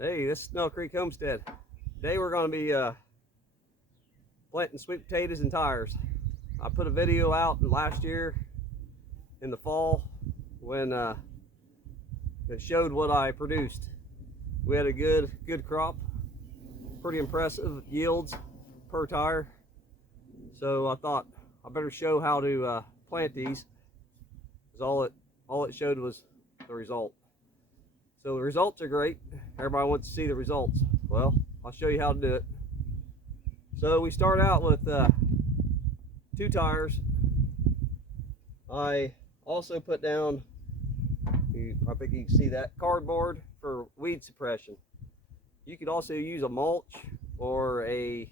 Hey, this is Snail Creek Homestead. Today we're going to be planting sweet potatoes and tires. I put a video out last year in the fall when it showed what I produced. We had a good crop, pretty impressive yields per tire. So I thought I better show how to plant these, because all it showed was the result. So the results are great. Everybody wants to see the results. Well, I'll show you how to do it. So we start out with 2 tires. I also put down, I think you can see that, cardboard for weed suppression. You could also use a mulch or a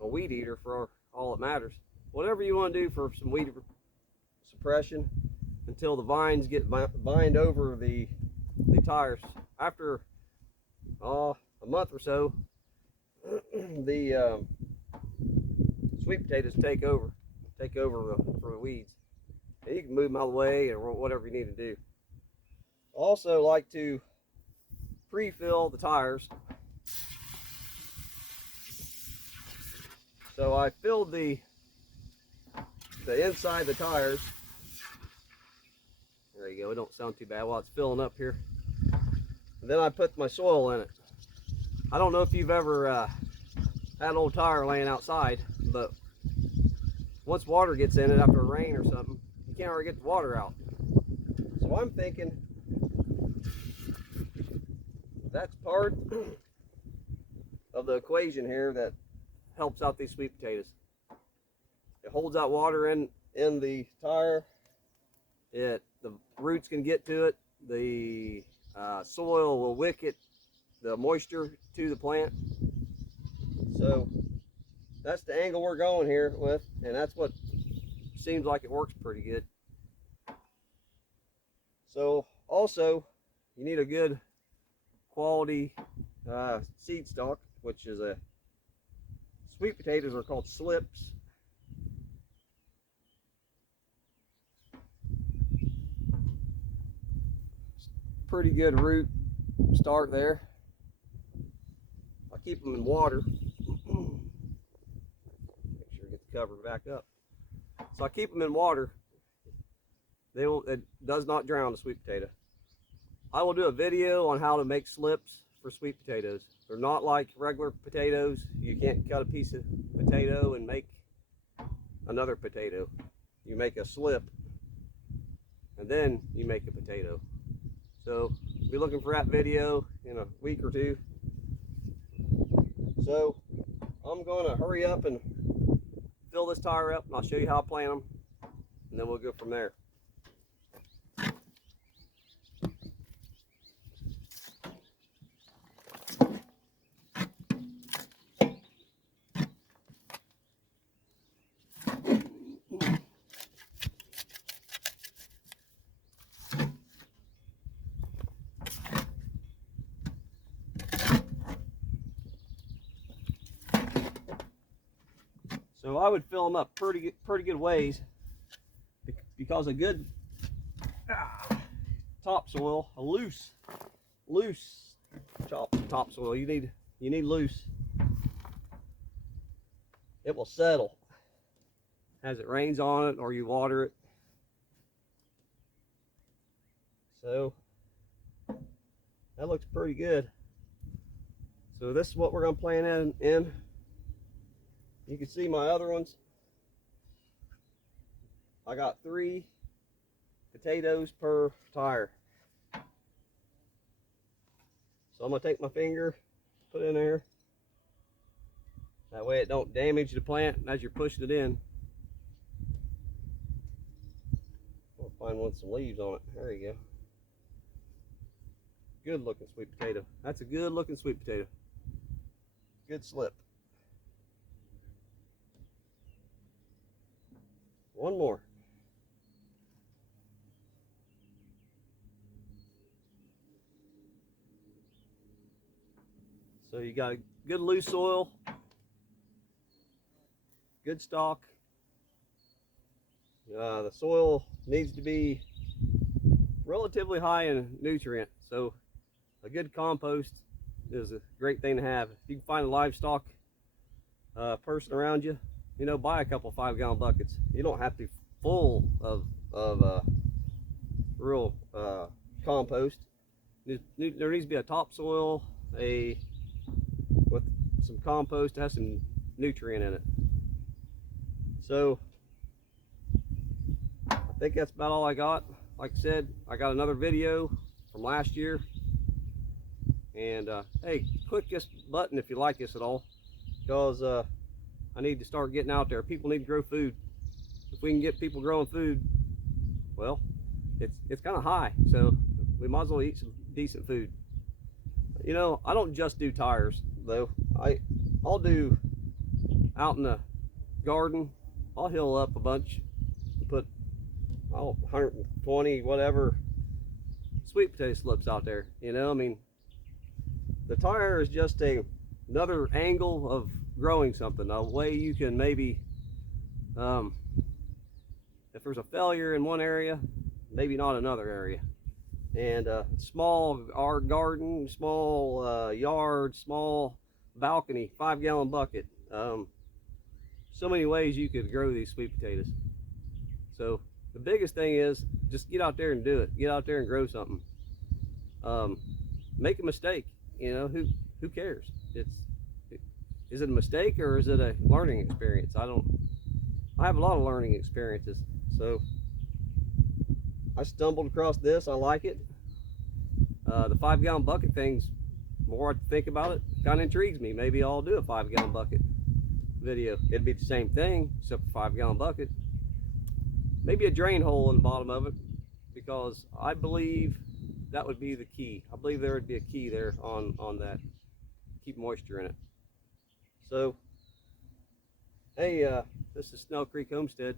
weed eater for all that matters. Whatever you want to do for some weed suppression until the vines get bind over the tires. After a month or so, the sweet potatoes take over for the weeds, and you can move them out of the way or whatever you need to do. Also like to pre-fill the tires. So I filled the inside of the tires. There you go. It don't sound too bad while it's filling up here. And then I put my soil in it. I don't know if you've ever had an old tire laying outside, but once water gets in it after a rain or something, you can't really get the water out. So I'm thinking that's part of the equation here that helps out these sweet potatoes. It holds that water in the tire. The roots can get to it. The soil will wick it, the moisture to the plant. So that's the angle we're going here with, and that's what seems like it works pretty good. So also you need a good quality seed stock, which is sweet potatoes are called slips. Pretty good root start there. I keep them in water. Make sure to get the cover back up. So I keep them in water. It does not drown the sweet potato. I will do a video on how to make slips for sweet potatoes. They're not like regular potatoes. You can't cut a piece of potato and make another potato. You make a slip and then you make a potato. So be looking for that video in a week or 2. So I'm going to hurry up and fill this tire up, and I'll show you how I plant them, and then we'll go from there. So I would fill them up pretty good ways, because a good topsoil, a loose topsoil, you need loose. It will settle as it rains on it or you water it. So that looks pretty good. So this is what we're going to plant in. You can see my other ones. I got 3 potatoes per tire. So I'm going to take my finger, put it in there. That way it don't damage the plant as you're pushing it in. I'll find one with some leaves on it. There you go. Good looking sweet potato. That's a good looking sweet potato. Good slip. One more. So you got a good loose soil, good stalk. The soil needs to be relatively high in nutrient, so a good compost is a great thing to have. If you can find a livestock person around you, you know, buy a couple 5-gallon buckets. You don't have to be full of real compost. There needs to be a topsoil, with some compost that has some nutrient in it. So I think that's about all I got. Like I said, I got another video from last year. And hey, click this button if you like this at all, because I need to start getting out there. People need to grow food. If we can get people growing food, well, it's kind of high, so we might as well eat some decent food. You know, I don't just do tires though. I'll do out in the garden. I'll hill up a bunch and put 120 whatever sweet potato slips out there. You know, I mean, the tire is just another angle of growing something, a way you can maybe, if there's a failure in one area, maybe not another area. And small garden, small yard, small balcony, 5-gallon bucket. So many ways you could grow these sweet potatoes. So the biggest thing is just get out there and do it. Get out there and grow something. Make a mistake. You know, who cares? Is it a mistake or is it a learning experience? I have a lot of learning experiences. So I stumbled across this. I like it. The 5-gallon bucket thing's, the more I think about it, kind of intrigues me. Maybe I'll do a 5-gallon bucket video. It'd be the same thing except for 5-gallon bucket. Maybe a drain hole in the bottom of it, because I believe that would be the key. I believe there would be a key there on that. Keep moisture in it. So, hey, this is Snail Creek Homestead.